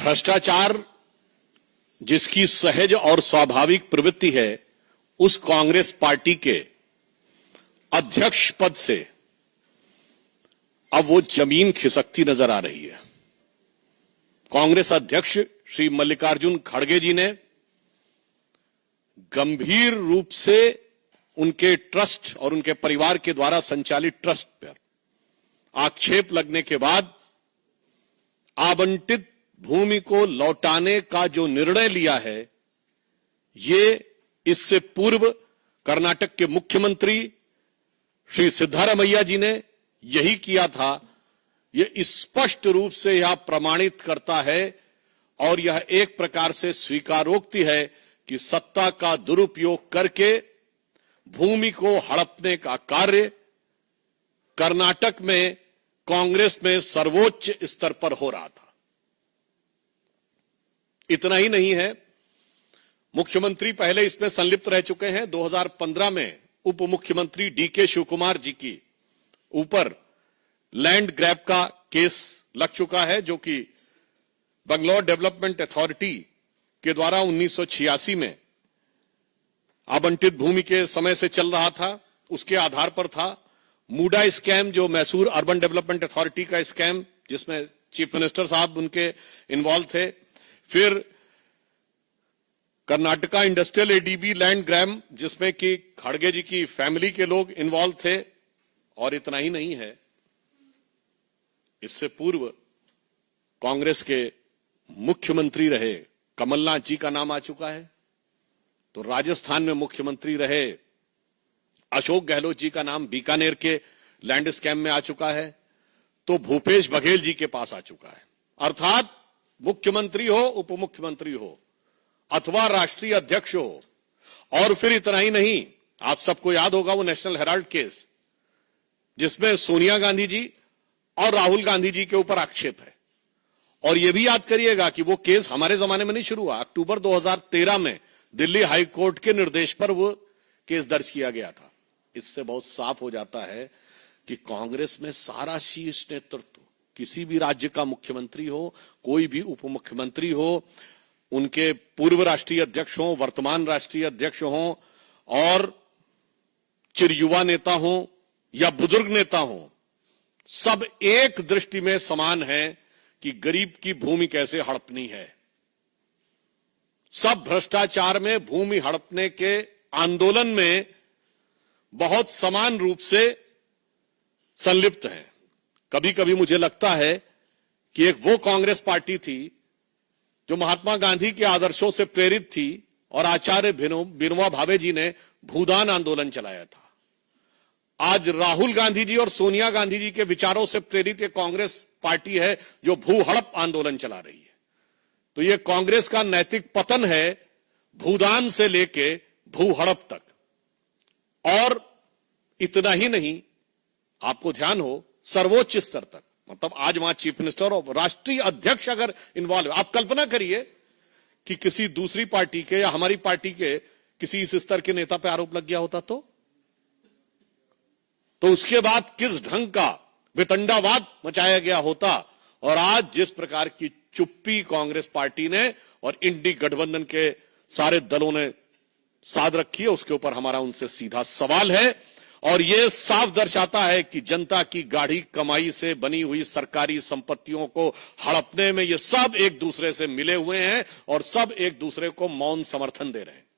भ्रष्टाचार जिसकी सहज और स्वाभाविक प्रवृत्ति है, उस कांग्रेस पार्टी के अध्यक्ष पद से अब वो जमीन खिसकती नजर आ रही है। कांग्रेस अध्यक्ष श्री मल्लिकार्जुन खड़गे जी ने गंभीर रूप से उनके ट्रस्ट और उनके परिवार के द्वारा संचालित ट्रस्ट पर आक्षेप लगने के बाद आवंटित भूमि को लौटाने का जो निर्णय लिया है, ये इससे पूर्व कर्नाटक के मुख्यमंत्री श्री सिद्धारमैया जी ने यही किया था। यह स्पष्ट रूप से यह प्रमाणित करता है और यह एक प्रकार से स्वीकारोक्ति है कि सत्ता का दुरुपयोग करके भूमि को हड़पने का कार्य कर्नाटक में कांग्रेस में सर्वोच्च स्तर पर हो रहा था। इतना ही नहीं है, मुख्यमंत्री पहले इसमें संलिप्त रह चुके हैं। 2015 में उप मुख्यमंत्री डीके शिवकुमार जी की ऊपर लैंड ग्रैब का केस लग चुका है, जो कि बंगलौर डेवलपमेंट अथॉरिटी के द्वारा 1986 में आवंटित भूमि के समय से चल रहा था। उसके आधार पर था मूडा स्कैम, जो मैसूर अर्बन डेवलपमेंट अथॉरिटी का स्कैम, जिसमें चीफ मिनिस्टर साहब उनके इन्वॉल्व थे। फिर Karnataka industrial ADB land grab, जिसमें कि खड़गे जी की फैमिली के लोग इन्वॉल्व थे। और इतना ही नहीं है, इससे पूर्व कांग्रेस के मुख्यमंत्री रहे कमलनाथ जी का नाम आ चुका है। तो राजस्थान में मुख्यमंत्री रहे अशोक गहलोत जी का नाम बीकानेर के लैंड स्कैम में आ चुका है। तो भूपेश बघेल जी के पास आ चुका है। अर्थात मुख्यमंत्री हो, उप मुख्यमंत्री हो अथवा राष्ट्रीय अध्यक्ष हो। और फिर इतना ही नहीं, आप सबको याद होगा वो नेशनल हेराल्ड केस, जिसमें सोनिया गांधी जी और राहुल गांधी जी के ऊपर आक्षेप है। और यह भी याद करिएगा कि वो केस हमारे जमाने में नहीं शुरू हुआ। अक्टूबर 2013 में दिल्ली हाई कोर्ट के निर्देश पर वो केस दर्ज किया गया था। इससे बहुत साफ हो जाता है कि कांग्रेस में सारा शीर्ष नेतृत्व, किसी भी राज्य का मुख्यमंत्री हो, कोई भी उप मुख्यमंत्री हो, उनके पूर्व राष्ट्रीय अध्यक्ष हो, वर्तमान राष्ट्रीय अध्यक्ष हो, और चिरयुवा नेता हो या बुजुर्ग नेता हो, सब एक दृष्टि में समान है कि गरीब की भूमि कैसे हड़पनी है। सब भ्रष्टाचार में, भूमि हड़पने के आंदोलन में बहुत समान रूप से संलिप्त हैं। कभी कभी मुझे लगता है कि एक वो कांग्रेस पार्टी थी जो महात्मा गांधी के आदर्शों से प्रेरित थी और आचार्य विनोबा भावे जी ने भूदान आंदोलन चलाया था। आज राहुल गांधी जी और सोनिया गांधी जी के विचारों से प्रेरित एक कांग्रेस पार्टी है जो भू हड़प आंदोलन चला रही है। तो यह कांग्रेस का नैतिक पतन है, भूदान से लेके भू हड़प तक। और इतना ही नहीं, आपको ध्यान हो, सर्वोच्च स्तर तक, मतलब आज वहां चीफ मिनिस्टर और राष्ट्रीय अध्यक्ष अगर इन्वॉल्व, आप कल्पना करिए कि किसी दूसरी पार्टी के या हमारी पार्टी के किसी इस स्तर के नेता पे आरोप लग गया होता तो उसके बाद किस ढंग का वितंडावाद मचाया गया होता। और आज जिस प्रकार की चुप्पी कांग्रेस पार्टी ने और इंडी गठबंधन के सारे दलों ने साध रखी है, उसके ऊपर हमारा उनसे सीधा सवाल है। और यह साफ दर्शाता है कि जनता की गाढ़ी कमाई से बनी हुई सरकारी संपत्तियों को हड़पने में ये सब एक दूसरे से मिले हुए हैं और सब एक दूसरे को मौन समर्थन दे रहे हैं।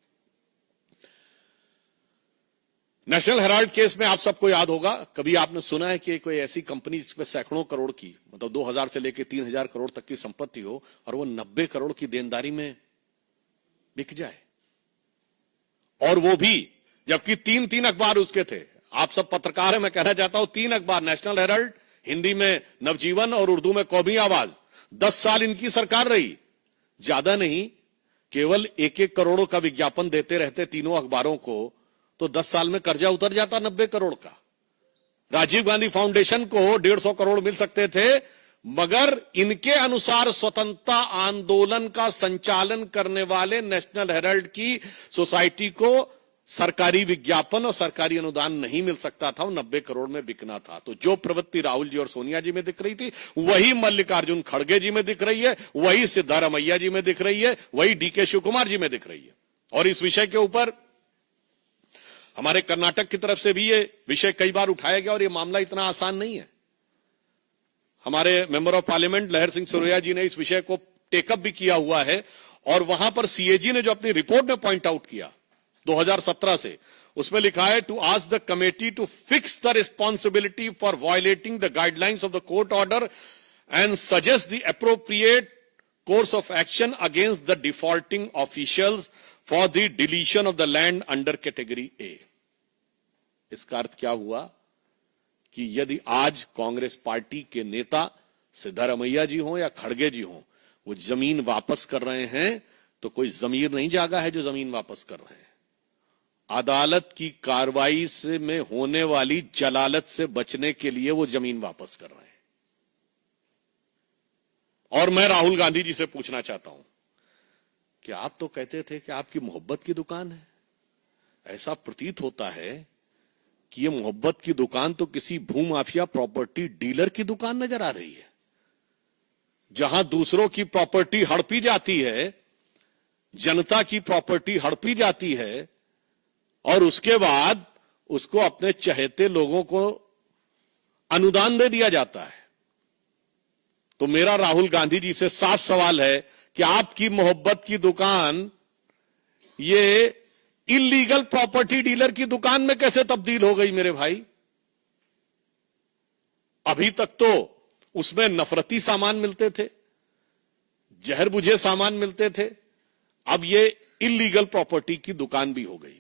नेशनल हेराल्ड केस में आप सबको याद होगा, कभी आपने सुना है कि कोई ऐसी कंपनी जिसमें सैकड़ों करोड़ की, मतलब 2000 से लेकर 3000 करोड़ तक की संपत्ति हो और वो 90 करोड़ की देनदारी में बिक जाए? और वो भी जबकि 3 अखबार उसके थे। आप सब पत्रकार हैं, मैं कहना चाहता हूं 3 अखबार, नेशनल हेराल्ड, हिंदी में नवजीवन और उर्दू में कौमी आवाज। 10 साल इनकी सरकार रही, ज्यादा नहीं, केवल 1-1 करोड़ का विज्ञापन देते रहते तीनों अखबारों को, तो 10 साल में कर्जा उतर जाता 90 करोड़ का। राजीव गांधी फाउंडेशन को 150 करोड़ मिल सकते थे, मगर इनके अनुसार स्वतंत्रता आंदोलन का संचालन करने वाले नेशनल हेराल्ड की सोसाइटी को सरकारी विज्ञापन और सरकारी अनुदान नहीं मिल सकता था, वो 90 करोड़ में बिकना था। तो जो प्रवृत्ति राहुल जी और सोनिया जी में दिख रही थी, वही मल्लिकार्जुन खड़गे जी में दिख रही है, वही सिद्धारमैया जी में दिख रही है, वही डीके शिव कुमार जी में दिख रही है। और इस विषय के ऊपर हमारे कर्नाटक की तरफ से भी ये विषय कई बार उठाया गया, और ये मामला इतना आसान नहीं है। हमारे मेंबर ऑफ पार्लियामेंट लहर सिंह सुरैया जी ने इस विषय को टेकअप भी किया हुआ है, और वहां पर सीएजी ने जो अपनी रिपोर्ट में पॉइंट आउट किया 2017 से, उसमें लिखा है to ask the committee to fix the responsibility for violating the guidelines of the court order and suggest the appropriate course of action against the defaulting officials for the deletion of the land under category A. इसका अर्थ क्या हुआ कि यदि आज Congress party के नेता सिद्धारमैया जी हों या खड़गे जी हों, वो जमीन वापस कर रहे हैं, तो कोई जमीर नहीं जागा है जो जमीन वापस कर रहे हैं। अदालत की कार्रवाई से में होने वाली जलालत से बचने के लिए वो जमीन वापस कर रहे हैं। और मैं राहुल गांधी जी से पूछना चाहता हूं कि आप तो कहते थे कि आपकी मोहब्बत की दुकान है, ऐसा प्रतीत होता है कि ये मोहब्बत की दुकान तो किसी भूमाफिया प्रॉपर्टी डीलर की दुकान नजर आ रही है, जहां दूसरों की प्रॉपर्टी हड़पी जाती है, जनता की प्रॉपर्टी हड़पी जाती है, और उसके बाद उसको अपने चहेते लोगों को अनुदान दे दिया जाता है। तो मेरा राहुल गांधी जी से साफ सवाल है कि आपकी मोहब्बत की दुकान ये इलीगल प्रॉपर्टी डीलर की दुकान में कैसे तब्दील हो गई मेरे भाई? अभी तक तो उसमें नफरती सामान मिलते थे, जहर बुझे सामान मिलते थे, अब ये इलीगल प्रॉपर्टी की दुकान भी हो गई।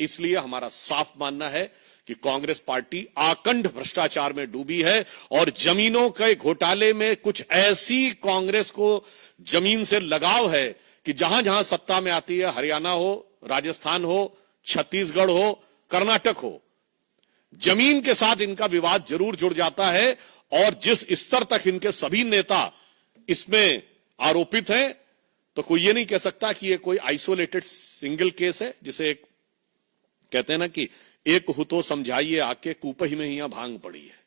इसलिए हमारा साफ मानना है कि कांग्रेस पार्टी आकंठ भ्रष्टाचार में डूबी है, और जमीनों के घोटाले में कुछ ऐसी कांग्रेस को जमीन से लगाव है कि जहां जहां सत्ता में आती है, हरियाणा हो, राजस्थान हो, छत्तीसगढ़ हो, कर्नाटक हो, जमीन के साथ इनका विवाद जरूर जुड़ जाता है। और जिस स्तर तक इनके सभी नेता इसमें आरोपित हैं, तो कोई ये नहीं कह सकता कि ये कोई आइसोलेटेड सिंगल केस है, जिसे एक कहते हैं ना कि एक हो तो समझाइए आके कूपही में यहां भांग पड़ी है,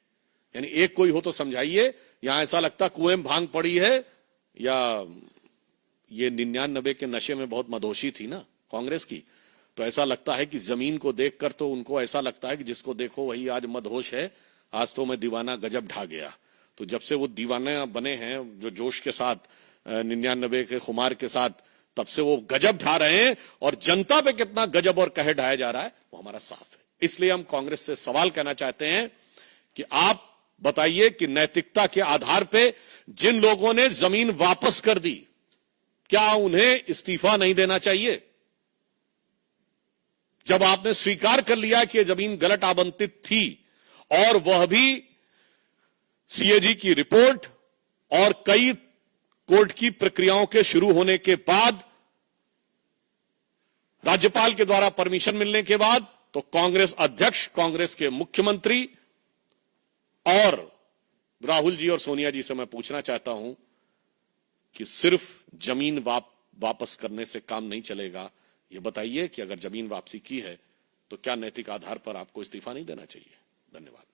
यानी एक कोई हो तो समझाइए, यहां ऐसा लगता कुएं में भांग पड़ी है, या ये 99 के नशे में बहुत मदहोशी थी ना कांग्रेस की, तो ऐसा लगता है कि जमीन को देखकर तो उनको ऐसा लगता है कि जिसको देखो वही आज मदहोश है, आज तो मैं दीवाना गजब ढा गया। तो जब से वो दीवाना बने हैं जो जोश के साथ 99 के खुमार के साथ, तब से वो गजब ढा रहे हैं, और जनता पे कितना गजब और कहर ढाया जा रहा है वो हमारा साफ है। इसलिए हम कांग्रेस से सवाल करना चाहते हैं कि आप बताइए कि नैतिकता के आधार पे जिन लोगों ने जमीन वापस कर दी, क्या उन्हें इस्तीफा नहीं देना चाहिए? जब आपने स्वीकार कर लिया कि यह जमीन गलत आवंटित थी, और वह भी सीएजी की रिपोर्ट और कई कोर्ट की प्रक्रियाओं के शुरू होने के बाद, राज्यपाल के द्वारा परमिशन मिलने के बाद, तो कांग्रेस अध्यक्ष, कांग्रेस के मुख्यमंत्री और राहुल जी और सोनिया जी से मैं पूछना चाहता हूं कि सिर्फ जमीन वापस करने से काम नहीं चलेगा। ये बताइए कि अगर जमीन वापसी की है तो क्या नैतिक आधार पर आपको इस्तीफा नहीं देना चाहिए? धन्यवाद।